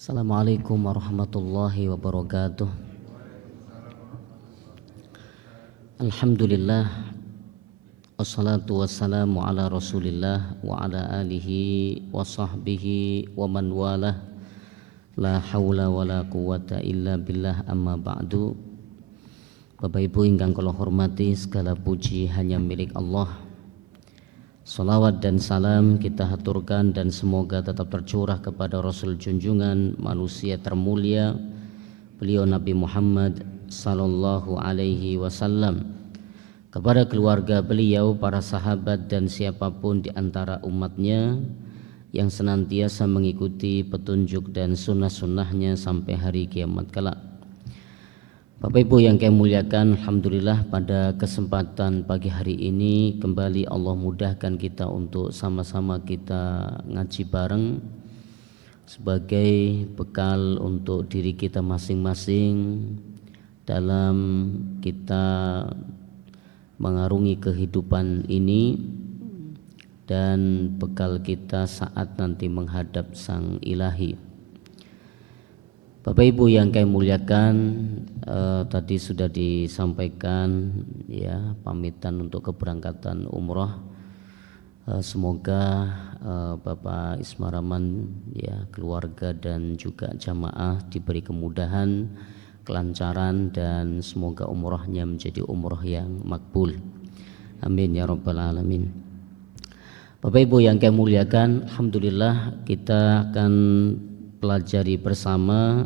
Assalamualaikum warahmatullahi wabarakatuh. Alhamdulillah, wassalatu wassalamu ala rasulillah wa ala alihi wa sahbihi wa man walah. La hawla wa la quwata illa billah, amma ba'du. Bapak Ibu ingkang kula hormati, segala puji hanya milik Allah. Salawat dan salam kita haturkan dan semoga tetap tercurah kepada Rasul junjungan manusia termulia, beliau Nabi Muhammad sallallahu alaihi wasallam, kepada keluarga beliau, para sahabat dan siapapun di antara umatnya yang senantiasa mengikuti petunjuk dan sunnah-sunnahnya sampai hari kiamat kelak. Bapak Ibu yang kami muliakan, alhamdulillah pada kesempatan pagi hari ini kembali Allah mudahkan kita untuk sama-sama kita ngaji bareng sebagai bekal untuk diri kita masing-masing dalam kita mengarungi kehidupan ini dan bekal kita saat nanti menghadap Sang Ilahi. Bapak Ibu yang kami muliakan, tadi sudah disampaikan ya pamitan untuk keberangkatan umroh. Semoga Bapak Ismaraman ya, keluarga dan juga jamaah diberi kemudahan, kelancaran, dan semoga umrohnya menjadi umroh yang makbul. Amin ya rabbal alamin. Bapak Ibu yang kami muliakan, alhamdulillah kita akan pelajari bersama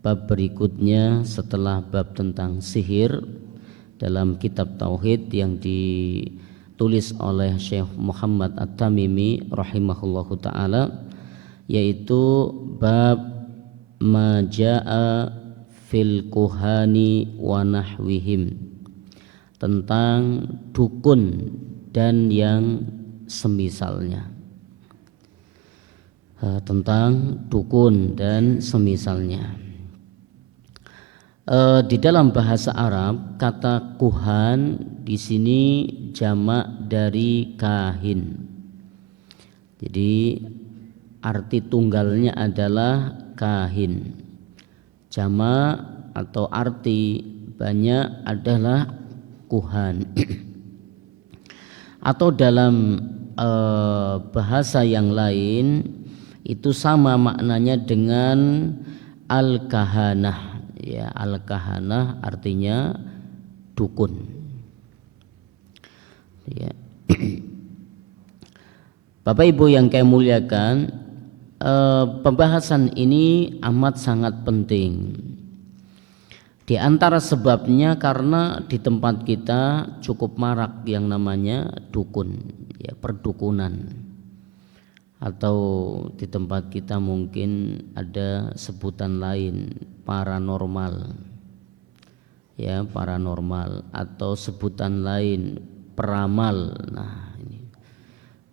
bab berikutnya setelah bab tentang sihir dalam kitab Tauhid yang ditulis oleh Syekh Muhammad At-Tamimi rahimahullahu ta'ala, yaitu bab maja'a fil kuhani wa nahwihim, tentang dukun dan yang semisalnya. Tentang dukun dan semisalnya. Di dalam bahasa Arab, kata kuhan di sini jamak dari kahin. Jadi arti tunggalnya adalah kahin. Jamak atau arti banyak adalah kuhan. Atau dalam bahasa yang lain itu sama maknanya dengan al-kahanah. Ya, al-kahanah artinya dukun. Ya. Bapak Ibu yang kami muliakan, pembahasan ini amat sangat penting. Di antara sebabnya karena di tempat kita cukup marak yang namanya dukun, ya, perdukunan. Atau di tempat kita mungkin ada sebutan lain, paranormal, ya, paranormal, atau sebutan lain peramal. Nah, ini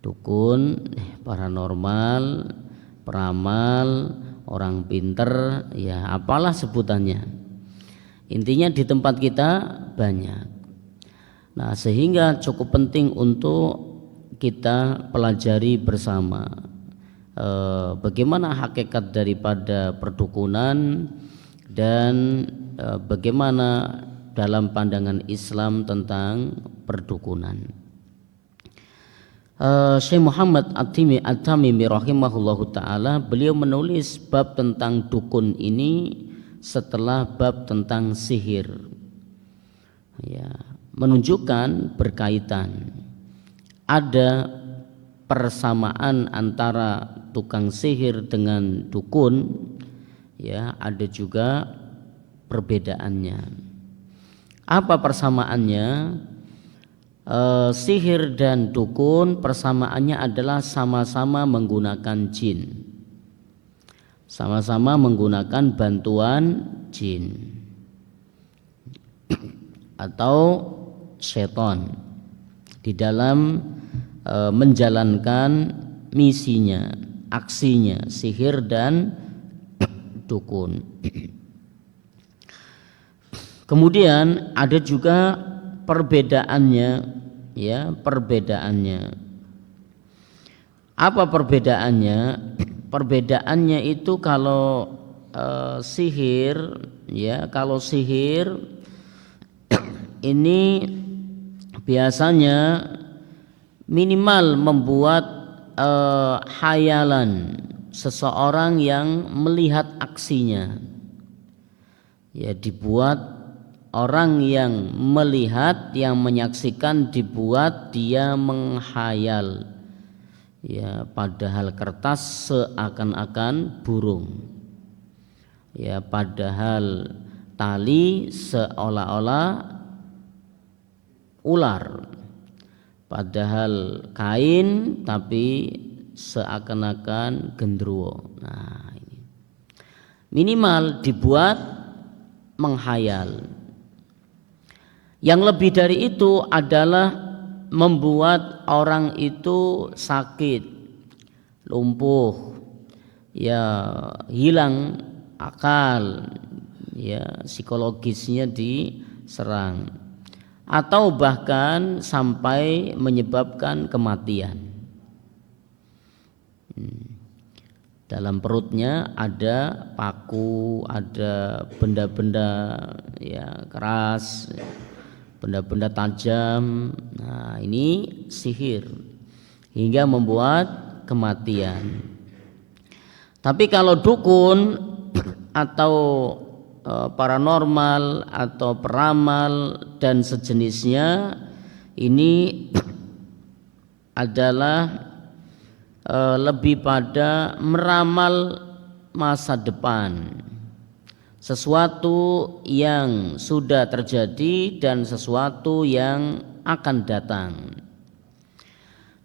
dukun, paranormal, peramal, orang pinter, ya apalah sebutannya. Intinya di tempat kita banyak. Nah, sehingga cukup penting untuk kita pelajari bersama bagaimana hakikat daripada perdukunan dan bagaimana dalam pandangan Islam tentang perdukunan. Syekh Muhammad At-Tamimi rahimahullahu ta'ala, beliau menulis bab tentang dukun ini setelah bab tentang sihir, ya, menunjukkan berkaitan. Ada persamaan antara tukang sihir dengan dukun, ya, ada juga perbedaannya. Apa persamaannya? Sihir dan dukun persamaannya adalah sama-sama menggunakan jin, sama-sama menggunakan bantuan jin atau setan di dalam menjalankan misinya, aksinya, sihir dan dukun. Kemudian ada juga perbedaannya, ya, perbedaannya. Apa perbedaannya? perbedaannya itu kalau sihir, ya, kalau sihir ini biasanya minimal membuat hayalan seseorang yang melihat aksinya, ya, dibuat orang yang melihat, yang menyaksikan, dibuat dia menghayal, ya, padahal kertas seakan-akan burung, ya, padahal tali seolah-olah ular, padahal kain tapi seakan-akan gendruwo. Nah, ini minimal dibuat menghayal. Yang lebih dari itu adalah membuat orang itu sakit, lumpuh, ya, hilang akal, ya, psikologisnya diserang, atau bahkan sampai menyebabkan kematian. Dalam perutnya ada paku, ada benda-benda, ya, keras, benda-benda tajam. Nah, ini sihir hingga membuat kematian. Tapi kalau dukun atau paranormal atau peramal dan sejenisnya, ini adalah lebih pada meramal masa depan, sesuatu yang sudah terjadi dan sesuatu yang akan datang.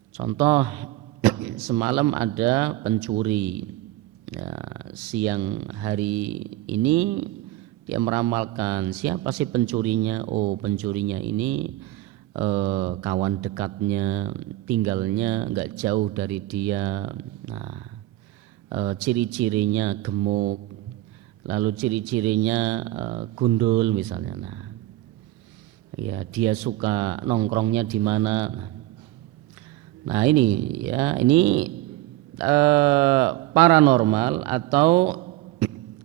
Contoh, semalam ada pencuri, ya, siang hari ini dia meramalkan siapa sih pencurinya. Oh, pencurinya ini kawan dekatnya, tinggalnya nggak jauh dari dia. Nah, ciri-cirinya gemuk, lalu ciri-cirinya gundul misalnya. Nah, ya, dia suka nongkrongnya di mana. Nah, ini, ya, ini paranormal atau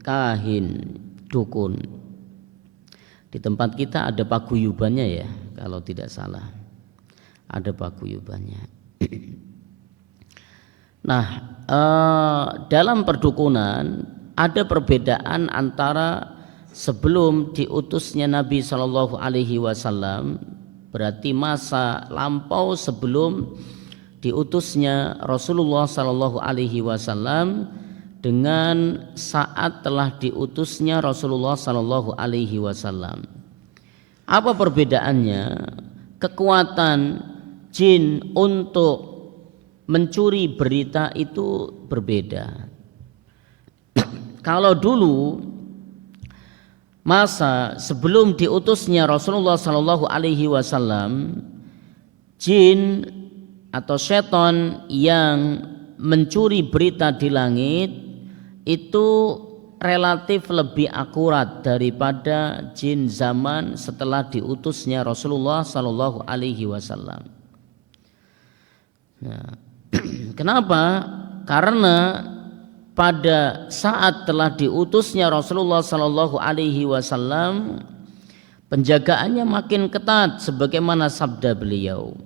kahin, dukun. Di tempat kita ada paguyubannya, ya, kalau tidak salah, ada paguyubannya. Nah, dalam perdukunan ada perbedaan antara sebelum diutusnya Nabi Shallallahu Alaihi Wasallam, berarti masa lampau sebelum diutusnya Rasulullah Shallallahu Alaihi Wasallam, dengan saat telah diutusnya Rasulullah Shallallahu Alaihi Wasallam. Apa perbedaannya? Kekuatan jin untuk mencuri berita itu berbeda. Kalau dulu masa sebelum diutusnya Rasulullah Shallallahu Alaihi Wasallam, jin atau setan yang mencuri berita di langit itu relatif lebih akurat daripada jin zaman setelah diutusnya Rasulullah Shallallahu Alaihi Wasallam. Nah, kenapa? Karena pada saat telah diutusnya Rasulullah Shallallahu Alaihi Wasallam, penjagaannya makin ketat sebagaimana sabda beliau.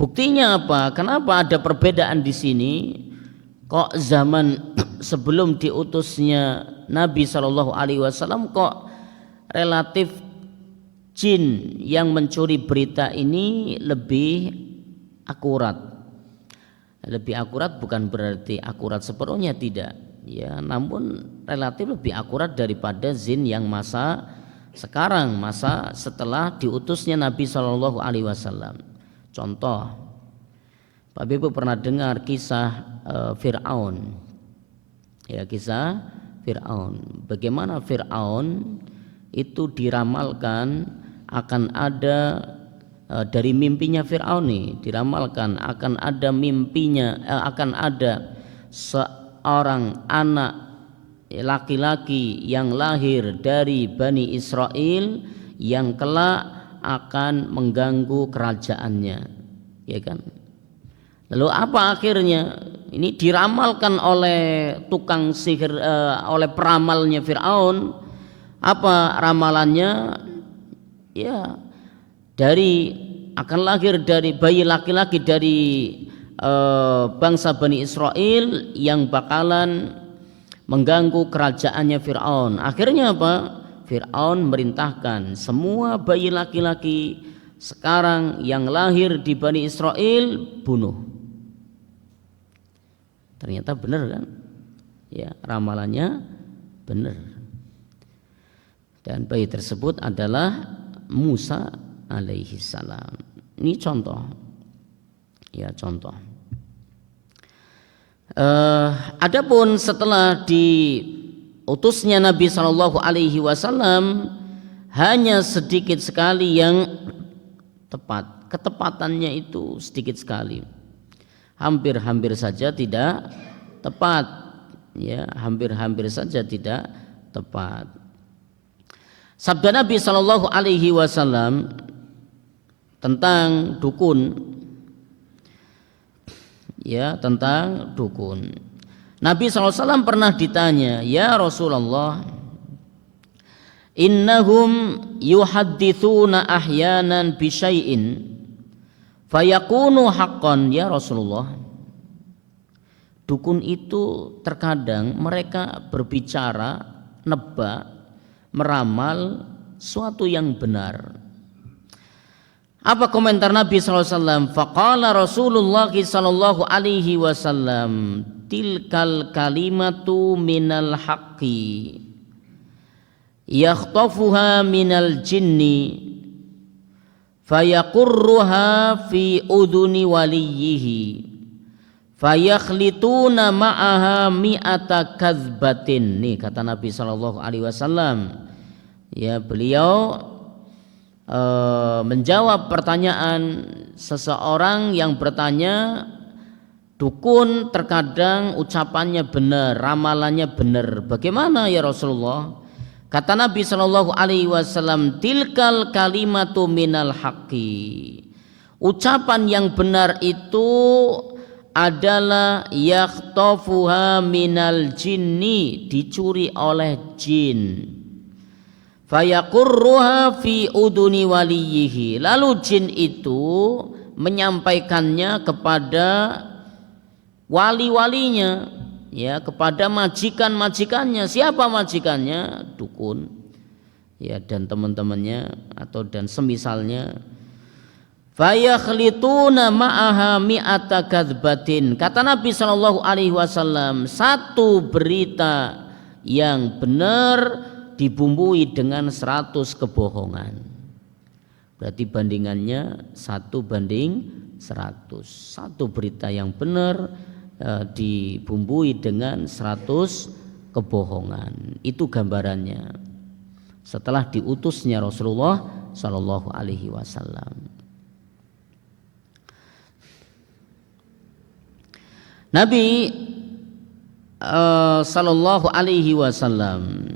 Buktinya apa? Kenapa ada perbedaan di sini? Kok zaman sebelum diutusnya Nabi Shallallahu Alaihi Wasallam kok relatif jin yang mencuri berita ini lebih akurat? Lebih akurat bukan berarti akurat sepenuhnya, tidak, ya, namun relatif lebih akurat daripada jin yang masa sekarang, masa setelah diutusnya Nabi Shallallahu Alaihi Wasallam. Contoh, Pak Ibu pernah dengar kisah Fir'aun, ya, kisah Fir'aun. Bagaimana Fir'aun itu diramalkan akan ada dari mimpinya Fir'aun nih, diramalkan akan ada mimpinya, akan ada seorang anak laki-laki yang lahir dari Bani Israel yang kelak akan mengganggu kerajaannya, ya kan? Lalu apa akhirnya? ini diramalkan oleh tukang sihir, oleh peramalnya Fir'aun. Apa ramalannya? Ya, akan lahir dari bayi laki-laki dari bangsa Bani Israel yang bakalan mengganggu kerajaannya Fir'aun. Akhirnya apa? Fir'aun merintahkan semua bayi laki-laki sekarang yang lahir di Bani Israel bunuh. Ternyata benar kan? Ya, ramalannya benar. Dan bayi tersebut adalah Musa alaihi salam. Ini contoh. Ya, contoh. Adapun setelah diutusnya Nabi Shallallahu Alaihi Wasallam, hanya sedikit sekali yang tepat. Ketepatannya itu sedikit sekali. Hampir-hampir saja tidak tepat. Ya, hampir-hampir saja tidak tepat. Sabda Nabi Shallallahu Alaihi Wasallam tentang dukun, ya, tentang dukun. Nabi SAW pernah ditanya, ya Rasulullah, innahum yuhaddithuna ahyanan bisyai'in fayakunu haqqan. Ya Rasulullah, dukun itu terkadang mereka berbicara, nebak, meramal suatu yang benar. Apa komentar Nabi SAW? Faqala Rasulullah sallallahu alaihi wasallam, tilkal kalimatu minal haqqi yakhtafuha minal jinni fayaqurruha fi udhuni waliyyihi fayakhlituna ma'aha mi'ata kadzbatin. Nih kata Nabi sallallahu alaihi wasallam, ya, beliau menjawab pertanyaan seseorang yang bertanya, dukun terkadang ucapannya benar, ramalannya benar. Bagaimana ya Rasulullah? Kata Nabi sallallahu alaihi wasallam, tilkal kalimatu minal haqqi. Ucapan yang benar itu adalah yakhtafuha minal jinni, dicuri oleh jin. Fayaqurruha fi uduni waliyyihi, lalu jin itu menyampaikannya kepada wali-walinya, ya, kepada majikan-majikannya. Siapa majikannya? Dukun, ya, dan teman-temannya atau dan semisalnya. Fayakhlituna ma'aha mi'ata kadzbatin. Kata Nabi sallallahu alaihi wasallam, satu berita yang benar dibumbui dengan 100 kebohongan. Berarti bandingannya 1:100. Satu berita yang benar dibumbui dengan 100 kebohongan. Itu gambarannya setelah diutusnya Rasulullah sallallahu alaihi wasallam. Nabi sallallahu alaihi wasallam,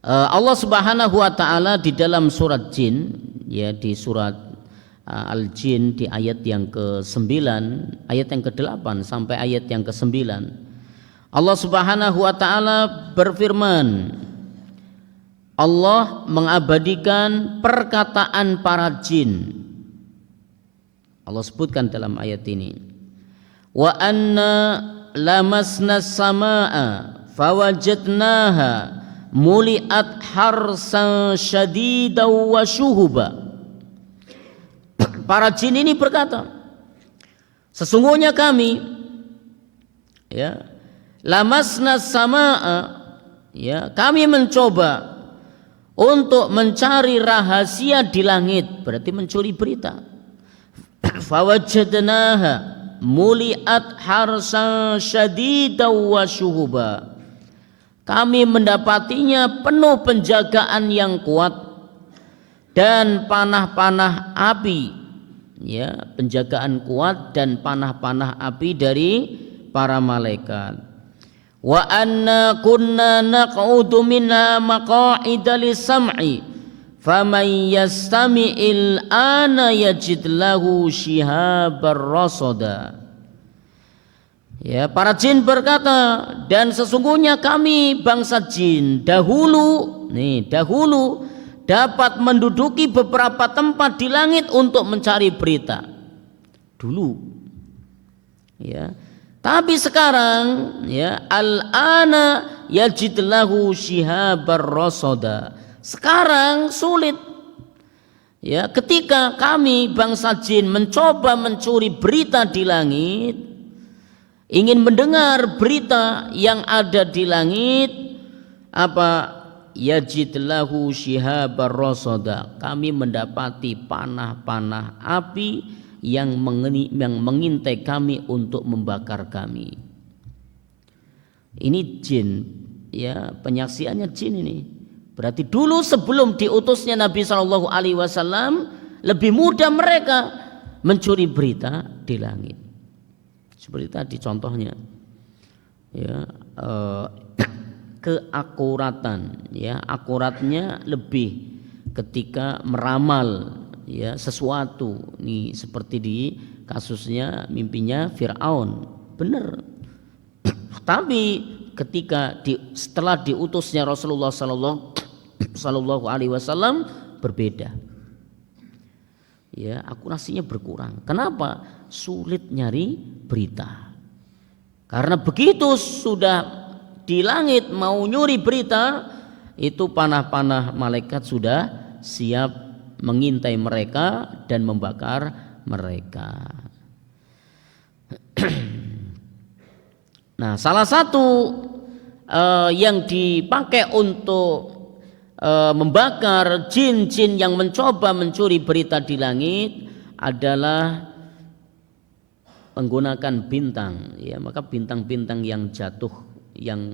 Allah Subhanahu wa taala di dalam surat Jin, ya, di surat Al-Jin di ayat yang ke-9, ayat yang ke-8 sampai ayat yang ke-9, Allah Subhanahu wa taala berfirman, Allah mengabadikan perkataan para jin. Allah sebutkan dalam ayat ini, wa anna lamasna samaa fawajadnaha muliat harsan syadidaw wa syuhuba. Para jin ini berkata, sesungguhnya kami, ya, lamasna samaa, ya, kami mencoba untuk mencari rahasia di langit, berarti mencuri berita. Fawajadnaha muliat harsan syadidaw wa syuhuba. Kami mendapatinya penuh penjagaan yang kuat dan panah-panah api, ya, penjagaan kuat dan panah-panah api dari para malaikat. Wa anna kunna naq'udu minha maq'ida lis-sam'i faman yastami'il ana yajid lahu shihabar rasada. Ya, para jin berkata, dan sesungguhnya kami bangsa jin dahulu dapat menduduki beberapa tempat di langit untuk mencari berita. Dulu. Ya. Tapi sekarang ya al-ana yajid lahu shihabar rasada. Sekarang sulit. Ya, ketika kami bangsa jin mencoba mencuri berita di langit, ingin mendengar berita yang ada di langit, apa yajid lahu shihabar rasada, kami mendapati panah-panah api yang mengintai kami untuk membakar kami. Ini jin, ya, penyaksiannya jin ini. Berarti dulu sebelum diutusnya Nabi SAW lebih mudah mereka mencuri berita di langit. Seperti tadi contohnya, ya, keakuratan, ya, akuratnya lebih ketika meramal, ya, sesuatu. Nih seperti di kasusnya mimpinya Fir'aun, benar. Tapi ketika setelah diutusnya Rasulullah Sallallahu Alaihi Wasallam berbeda. Ya, akurasinya berkurang. Kenapa? Sulit nyari berita. Karena begitu sudah di langit mau nyuri berita, itu panah-panah malaikat sudah siap mengintai mereka dan membakar mereka. Nah, salah satu yang dipakai untuk membakar jin-jin yang mencoba mencuri berita di langit adalah menggunakan bintang, ya. Maka bintang-bintang yang jatuh yang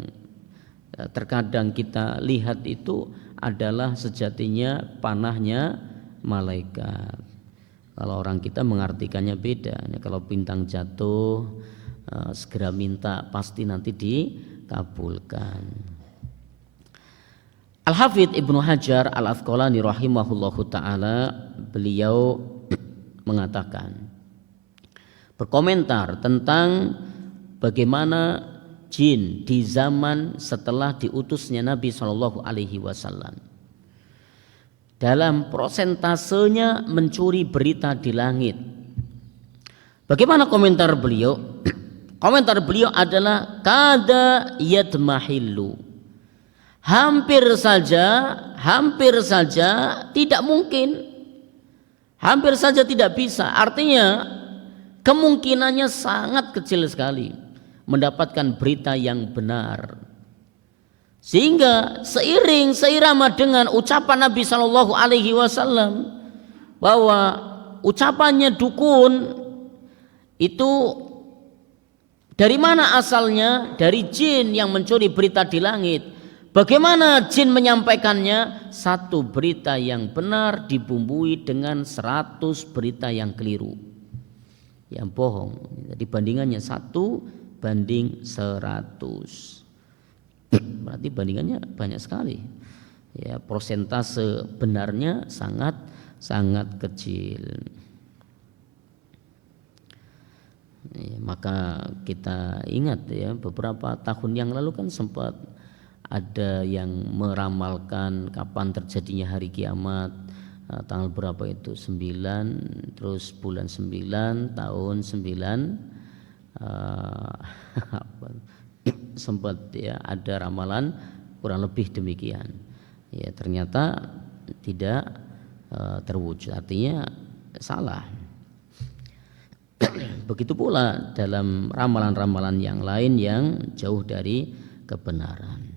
terkadang kita lihat itu adalah sejatinya panahnya malaikat. Kalau orang kita mengartikannya beda. Kalau bintang jatuh, segera minta, pasti nanti dikabulkan. Al-Hafidz Ibnu Hajar Al-Asqalani rahimahullahu ta'ala, beliau mengatakan, berkomentar tentang bagaimana jin di zaman setelah diutusnya Nabi Shallallahu Alaihi Wasallam dalam prosentasenya mencuri berita di langit. Bagaimana komentar beliau? Komentar beliau adalah kada yadmahillu. Hampir saja tidak mungkin. Hampir saja tidak bisa. Artinya kemungkinannya sangat kecil sekali mendapatkan berita yang benar. Sehingga seirama dengan ucapan Nabi Shallallahu Alaihi Wasallam bahwa ucapannya dukun itu dari mana asalnya? Dari jin yang mencuri berita di langit. Bagaimana jin menyampaikannya? Satu berita yang benar dibumbui dengan 100 berita yang keliru, yang bohong. Jadi bandingannya 1:100. Berarti bandingannya banyak sekali. Ya, persentase benarnya sangat kecil. Ya, maka kita ingat, ya, beberapa tahun yang lalu kan sempat ada yang meramalkan kapan terjadinya hari kiamat, tanggal berapa itu, 9, terus bulan 9 tahun 9, sempat, ya, ada ramalan kurang lebih demikian. Ya, ternyata tidak terwujud, artinya salah. Begitu pula dalam ramalan-ramalan yang lain yang jauh dari kebenaran.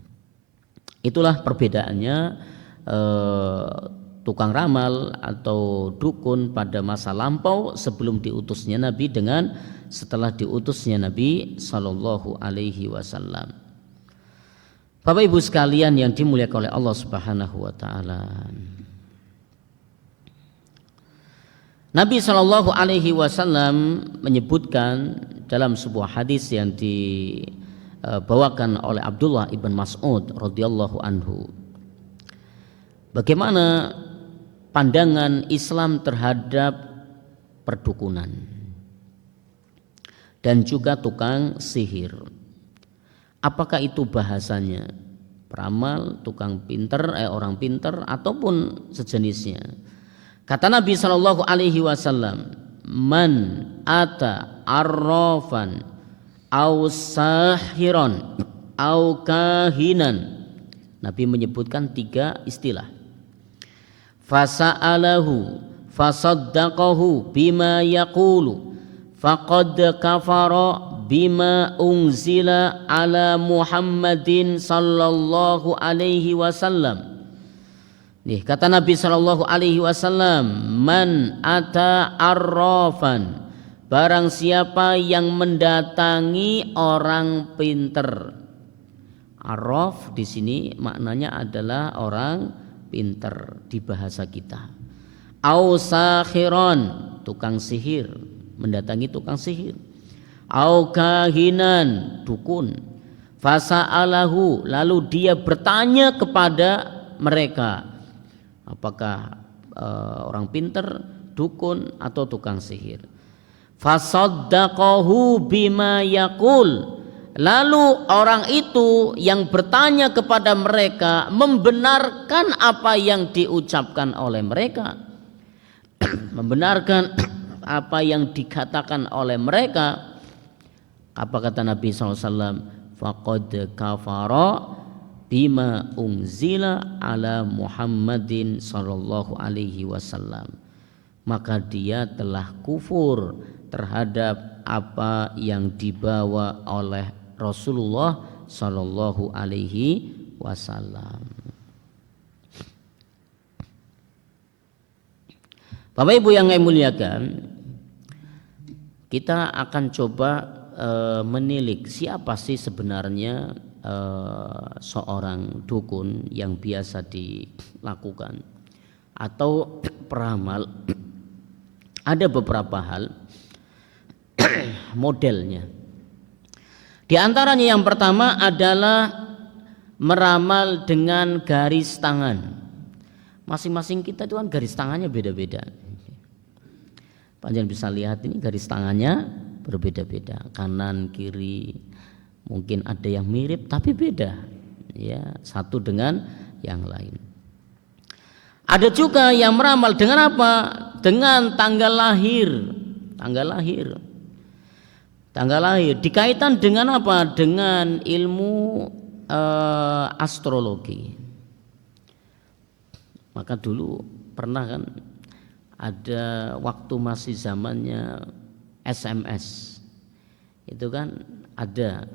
Itulah perbedaannya tukang ramal atau dukun pada masa lampau sebelum diutusnya Nabi dengan setelah diutusnya Nabi Sallallahu Alaihi Wasallam. Bapak Ibu sekalian yang dimuliakan oleh Allah Subhanahu Wa Taala, Nabi Sallallahu Alaihi Wasallam menyebutkan dalam sebuah hadis yang dibawakan oleh Abdullah ibn Mas'ud radhiyallahu anhu, bagaimana pandangan Islam terhadap perdukunan dan juga tukang sihir. Apakah itu bahasanya peramal, tukang pinter, orang pinter ataupun sejenisnya? Kata Nabi Shallallahu Alaihi Wasallam, man ata arrafan au sahiron au kahinan. Nabi menyebutkan 3 istilah. Fasa'alahu fasaddaqahu bima yaqulu faqad kafara bima unzila ala Muhammadin sallallahu alaihi wasallam. Nih kata Nabi sallallahu alaihi wasallam, man ata arrafan, barang siapa yang mendatangi orang pinter. Arraf di sini maknanya adalah orang pinter di bahasa kita. Au sakhiron, tukang sihir, mendatangi tukang sihir. Au kahinan, dukun. Fasa'alahu, lalu dia bertanya kepada mereka, apakah orang pinter, dukun atau tukang sihir. Fasaddaqahu bima yaqul, lalu orang itu yang bertanya kepada mereka membenarkan apa yang diucapkan oleh mereka, membenarkan apa yang dikatakan oleh mereka. Apa kata Nabi SAW? Faqad kafara bima unzila ala Muhammadin sallallahu alaihi wasallam. Maka dia telah kufur terhadap apa yang dibawa oleh Rasulullah sallallahu alaihi wasallam. Bapak Ibu yang saya muliakan, kita akan coba menilik siapa sih sebenarnya seorang dukun yang biasa dilakukan atau peramal. Ada beberapa hal modelnya. Di antaranya yang pertama adalah meramal dengan garis tangan. Masing-masing kita itu kan garis tangannya beda-beda. Panjenengan bisa lihat ini garis tangannya berbeda-beda, kanan kiri, mungkin ada yang mirip tapi beda, ya, satu dengan yang lain. Ada juga yang meramal dengan apa? Dengan tanggal lahir. Tanggal lahir dikaitkan dengan apa? Dengan ilmu astrologi. Maka dulu pernah kan ada waktu masih zamannya SMS, itu kan ada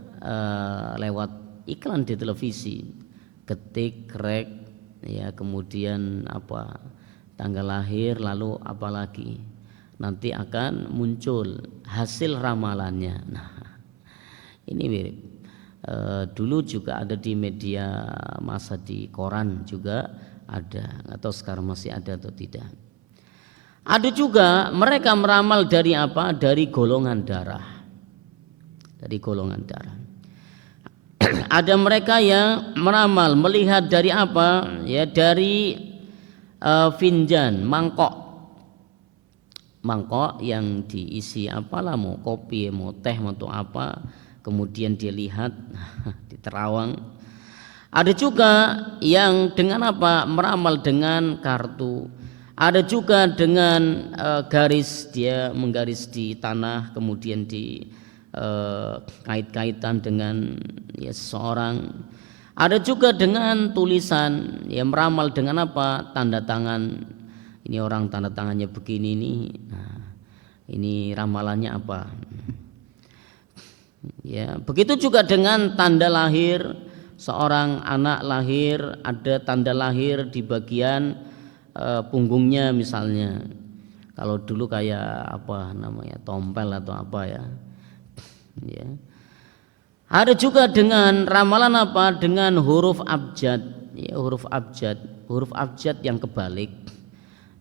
lewat iklan di televisi, ketik krek, ya, kemudian apa tanggal lahir, lalu apa lagi, nanti akan muncul hasil ramalannya. Nah, ini mirip. Dulu juga ada di media massa, di koran juga ada, atau sekarang masih ada atau tidak. Ada juga mereka meramal dari apa? Dari golongan darah. Dari golongan darah. Ada mereka yang meramal melihat dari apa? Ya, dari finjan, mangkok. Mangkok yang diisi apalah, mau kopi, mau teh, mau apa, kemudian dia lihat di terawang. Ada juga yang dengan apa? Meramal dengan kartu. Ada juga dengan garis, dia menggaris di tanah, kemudian di kait-kaitan dengan ya seseorang. Ada juga dengan tulisan, ya meramal dengan apa? Tanda tangan. Ini orang tanda tangannya begini nih. Nah, ini ramalannya apa? Ya, begitu juga dengan tanda lahir. Seorang anak lahir, ada tanda lahir di bagian punggungnya misalnya. Kalau dulu kayak apa namanya, tompel atau apa ya. Ya. Ada juga dengan ramalan apa? Dengan huruf abjad, ya, huruf abjad yang kebalik.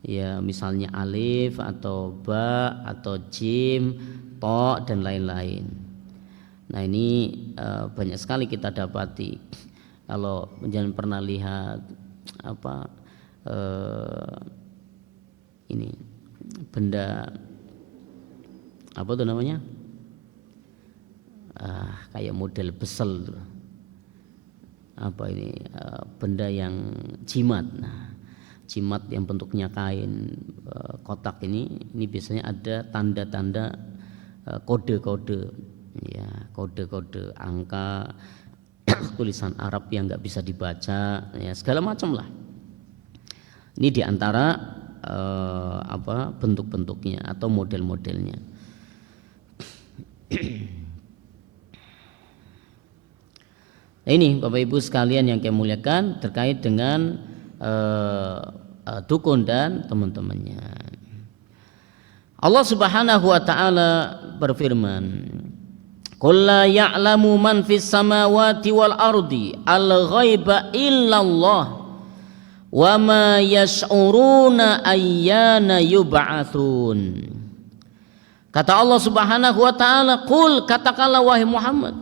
Ya, misalnya alif atau ba atau jim, to dan lain-lain. Nah, ini banyak sekali kita dapati. Kalau jangan pernah lihat apa ini benda apa tuh namanya? Kayak model besel tuh. Apa ini? Benda yang jimat. Nah, jimat yang bentuknya kain kotak ini biasanya ada tanda-tanda kode-kode, ya, kode-kode angka, tulisan Arab yang nggak bisa dibaca, ya, segala macam lah. Ini diantara bentuk-bentuknya atau model-modelnya. Nah, ini Bapak Ibu sekalian yang kami muliakan terkait dengan dukun dan teman-temannya. Allah Subhanahu wa taala berfirman, "Qul la ya'lamu man fis samawati wal ardi al-ghaiba illallah wa ma yash'uruna ayyana yub'atsun." Kata Allah Subhanahu wa taala, "Qul," katakanlah wahai Muhammad,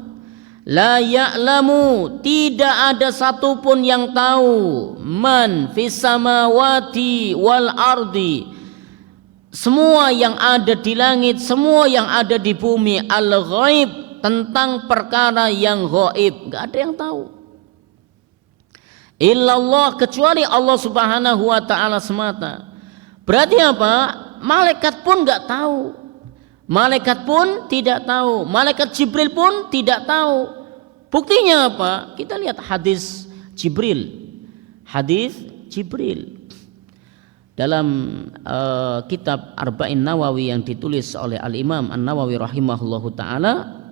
la ya'lamu, tidak ada satupun yang tahu, man fis samawati wal ardi, semua yang ada di langit, semua yang ada di bumi, al-ghaib, tentang perkara yang ghaib, enggak ada yang tahu. Illallah, kecuali Allah Subhanahu wa taala semata. Berarti apa? Malaikat pun enggak tahu. Malaikat pun tidak tahu. Malaikat Jibril pun tidak tahu. Buktinya apa? Kita lihat hadis Jibril. Hadis Jibril dalam kitab Arba'in Nawawi yang ditulis oleh Al-Imam An-Nawawi rahimahullahu taala,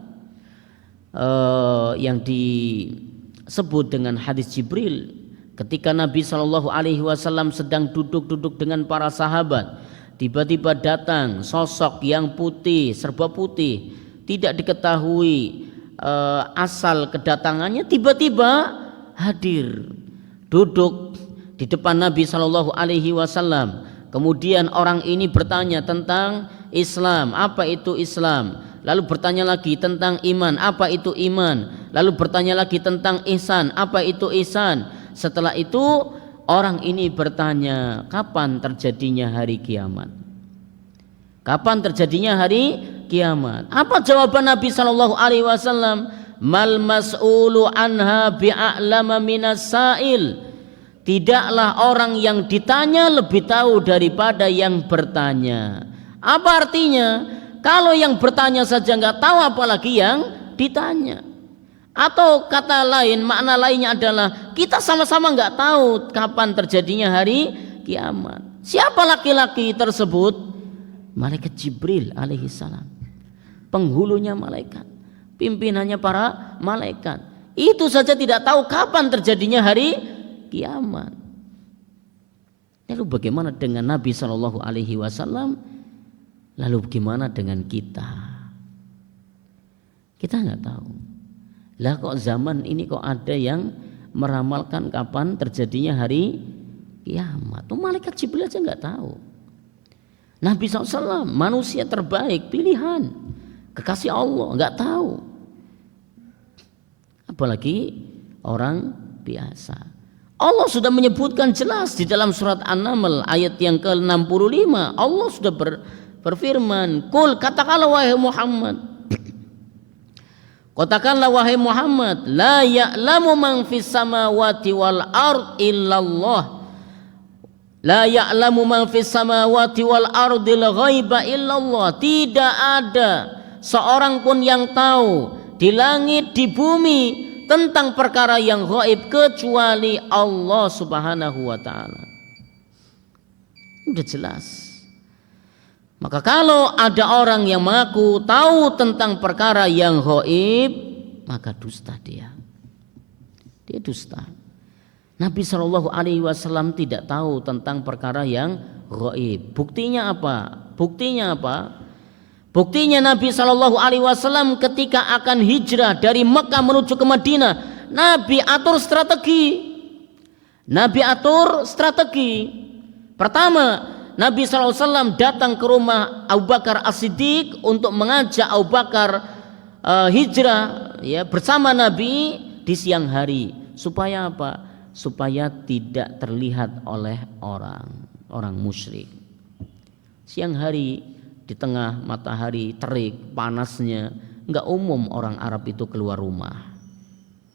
yang disebut dengan hadis Jibril, ketika Nabi SAW sedang duduk-duduk dengan para sahabat, tiba-tiba datang sosok yang putih, serba putih, tidak diketahui asal kedatangannya, tiba-tiba hadir, duduk di depan Nabi SAW. Kemudian orang ini bertanya tentang Islam, apa itu Islam? Lalu bertanya lagi tentang iman, apa itu iman? Lalu bertanya lagi tentang ihsan, apa itu ihsan? Setelah itu orang ini bertanya, kapan terjadinya hari kiamat? Kapan terjadinya hari kiamat? Apa jawaban Nabi SAW? Mal mas'ulu anha bi'a'lama minas sa'il. Tidaklah orang yang ditanya lebih tahu daripada yang bertanya. Apa artinya? Kalau yang bertanya saja nggak tahu, apalagi yang ditanya. Atau kata lain, makna lainnya adalah kita sama-sama nggak tahu kapan terjadinya hari kiamat. Siapa laki-laki tersebut? Malaikat Jibril alaihissalam, penghulunya malaikat, pimpinannya para malaikat. Itu saja tidak tahu kapan terjadinya hari kiamat. Lalu bagaimana dengan Nabi SAW? Lalu bagaimana dengan kita? Kita nggak tahu. Lah kok zaman ini kok ada yang meramalkan kapan terjadinya hari kiamat? Tuh malaikat Jibril aja nggak tahu. Nabi SAW manusia terbaik, pilihan, kekasih Allah, nggak tahu. Apalagi orang biasa. Allah sudah menyebutkan jelas di dalam surat An-Naml ayat yang ke-65. Allah sudah berfirman, "Qul," katakanlah wahai Muhammad, katakanlah wahai Muhammad, la ya'lamu man fis samawati wal ard illallah. La ya'lamu man fis samawati wal ardil ghaiba illallah. Tidak ada seorang pun yang tahu di langit di bumi tentang perkara yang gaib kecuali Allah Subhanahu wa taala. Sudah jelas. Maka kalau ada orang yang mengaku tahu tentang perkara yang gaib, maka dusta dia. Dia dusta. Nabi SAW tidak tahu tentang perkara yang gaib. Buktinya apa? Buktinya apa? Buktinya Nabi SAW ketika akan hijrah dari Mekah menuju ke Madinah, Nabi atur strategi. Nabi atur strategi. Pertama, Nabi SAW datang ke rumah Abu Bakar As-Siddiq untuk mengajak Abu Bakar hijrah, ya, bersama Nabi di siang hari. Supaya apa? Supaya tidak terlihat oleh orang musyrik. Siang hari di tengah matahari terik panasnya, enggak umum orang Arab itu keluar rumah.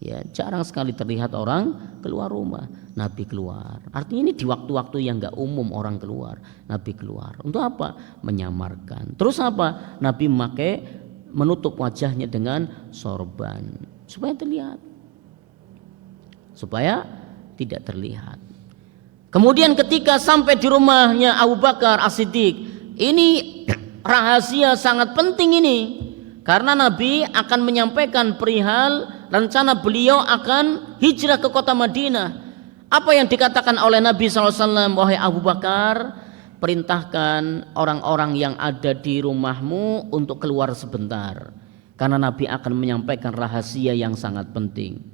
Ya, jarang sekali terlihat orang keluar rumah. Nabi keluar. Artinya ini di waktu-waktu yang enggak umum orang keluar, Nabi keluar. Untuk apa? Menyamarkan. Terus apa? Nabi menutup wajahnya dengan sorban supaya terlihat. Supaya tidak terlihat. Kemudian ketika sampai di rumahnya Abu Bakar As-Siddiq, ini rahasia sangat penting ini. Karena Nabi akan menyampaikan perihal rencana beliau akan hijrah ke kota Madinah. Apa yang dikatakan oleh Nabi SAW? Wahai Abu Bakar, perintahkan orang-orang yang ada di rumahmu untuk keluar sebentar. Karena Nabi akan menyampaikan rahasia yang sangat penting.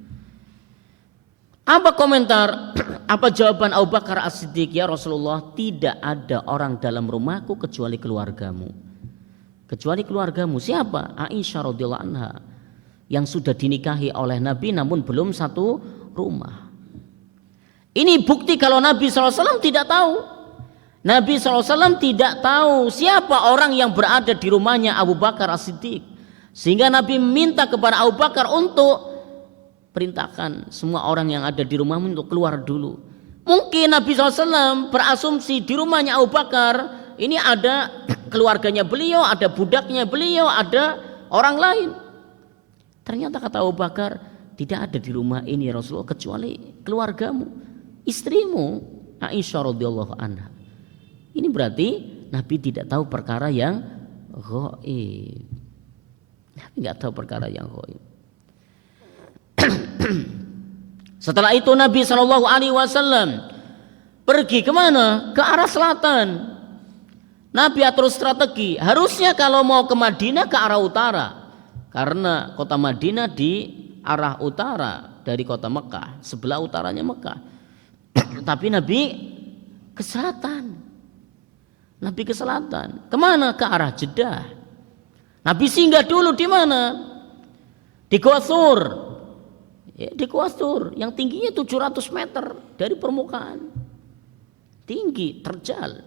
Apa komentar? Apa jawaban Abu Bakar As-Siddiq? Ya Rasulullah, tidak ada orang dalam rumahku kecuali keluargamu. Kecuali keluargamu. Siapa? Aisyah radhiyallahu anha, yang sudah dinikahi oleh Nabi namun belum satu rumah. Ini bukti kalau Nabi SAW tidak tahu. Nabi SAW tidak tahu siapa orang yang berada di rumahnya Abu Bakar As-Siddiq. Sehingga Nabi minta kepada Abu Bakar untuk perintahkan semua orang yang ada di rumahmu untuk keluar dulu. Mungkin Nabi SAW berasumsi di rumahnya Abu Bakar ini ada keluarganya beliau, ada budaknya beliau, ada orang lain. Ternyata kata Abu Bakar, tidak ada di rumah ini Rasulullah kecuali keluargamu, istrimu Aisyah radhiyallahu anha. Ini berarti Nabi tidak tahu perkara yang ghaib. Nabi nggak tahu perkara yang ghaib. Setelah itu Nabi SAW pergi kemana? Ke arah selatan. Nabi atur strategi. Harusnya kalau mau ke Madinah ke arah utara, karena kota Madinah di arah utara dari kota Mekah, sebelah utaranya Mekah. Tapi Nabi ke selatan. Nabi ke selatan. Kemana? Ke arah Jeddah. Nabi singgah dulu di mana? Di Gua Thur. Ya, di Gua Thur yang tingginya 700 meter dari permukaan. Tinggi, terjal.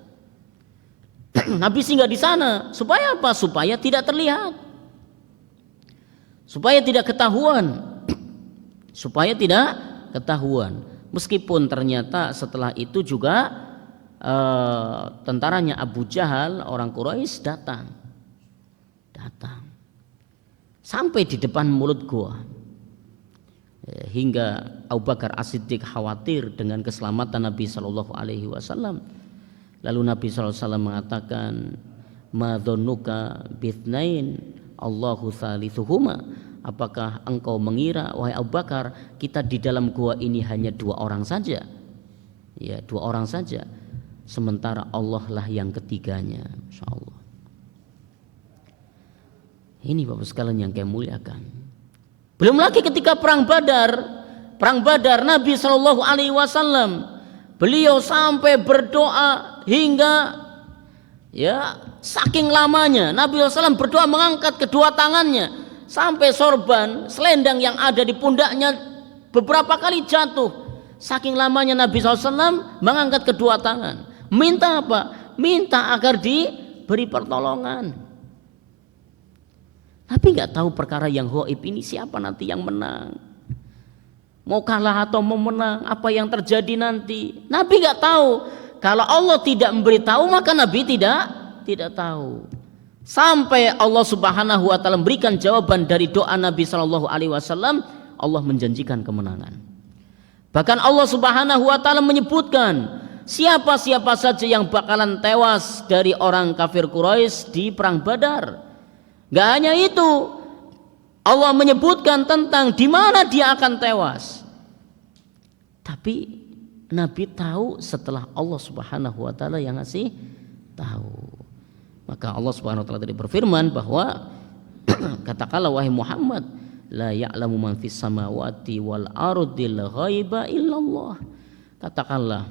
Nabi singgah di sana supaya apa? Supaya tidak terlihat, supaya tidak ketahuan, supaya tidak ketahuan. Meskipun ternyata setelah itu juga tentaranya Abu Jahal orang Quraisy datang sampai di depan mulut gua, hingga Abu Bakar As-Siddiq khawatir dengan keselamatan Nabi Shallallahu Alaihi Wasallam. Lalu Nabi SAW mengatakan, ma dhannuka bithnain Allahu thalithuhuma. Apakah engkau mengira wahai Abu Bakar, kita di dalam gua ini hanya 2 orang saja? Ya, 2 orang saja. Sementara Allah lah yang ketiganya. Insyaallah. Ini Bapak sekalian yang kami muliakan. Belum lagi ketika perang Badar Nabi SAW beliau sampai berdoa hingga ya saking lamanya Nabi SAW berdoa mengangkat kedua tangannya sampai sorban selendang yang ada di pundaknya beberapa kali jatuh. Saking lamanya Nabi SAW mengangkat kedua tangan. Minta apa? Minta agar diberi pertolongan. Tapi nggak tahu perkara yang ghaib ini siapa nanti yang menang. Mau kalah atau mau menang, apa yang terjadi nanti. Nabi nggak tahu. Kalau Allah tidak memberitahu maka Nabi tidak tahu. Sampai Allah Subhanahu wa taala memberikan jawaban dari doa Nabi sallallahu alaihi wasallam, Allah menjanjikan kemenangan. Bahkan Allah Subhanahu wa taala menyebutkan siapa-siapa saja yang bakalan tewas dari orang kafir Quraisy di perang Badar. Gak hanya itu, Allah menyebutkan tentang di mana dia akan tewas. Tapi Nabi tahu setelah Allah Subhanahu wa taala yang ngasih tahu. Maka Allah Subhanahu wa taala tadi berfirman bahwa katakanlah wahai Muhammad, la ya'lamu man fis samawati wal ardil ghaiba illallah. Katakanlah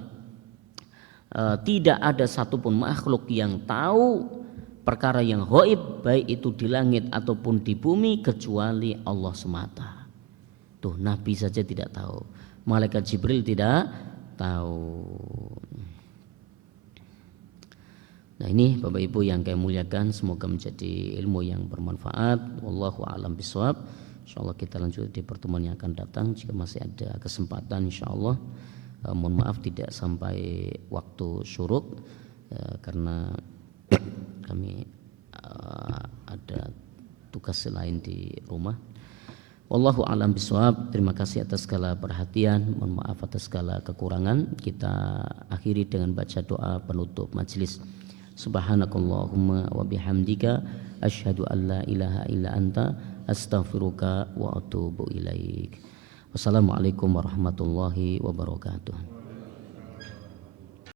tidak ada satupun makhluk yang tahu perkara yang ghaib baik itu di langit ataupun di bumi kecuali Allah semata. Tuh Nabi saja tidak tahu, malaikat Jibril tidak tahu. Nah ini Bapak Ibu yang kami muliakan, semoga menjadi ilmu yang bermanfaat. Wallahu a'lam bishawab. Insyaallah kita lanjut di pertemuan yang akan datang jika masih ada kesempatan insyaallah. Mohon maaf tidak sampai waktu syuruk karena kami ada tugas lain di rumah. Wallahu a'lam bishawab. Terima kasih atas segala perhatian, mohon maaf atas segala kekurangan. Kita akhiri dengan baca doa penutup majelis. Subhanakallahumma wa bihamdika asyhadu an la ilaha illa anta astaghfiruka wa atubu ilaik. Wassalamualaikum warahmatullahi wabarakatuh.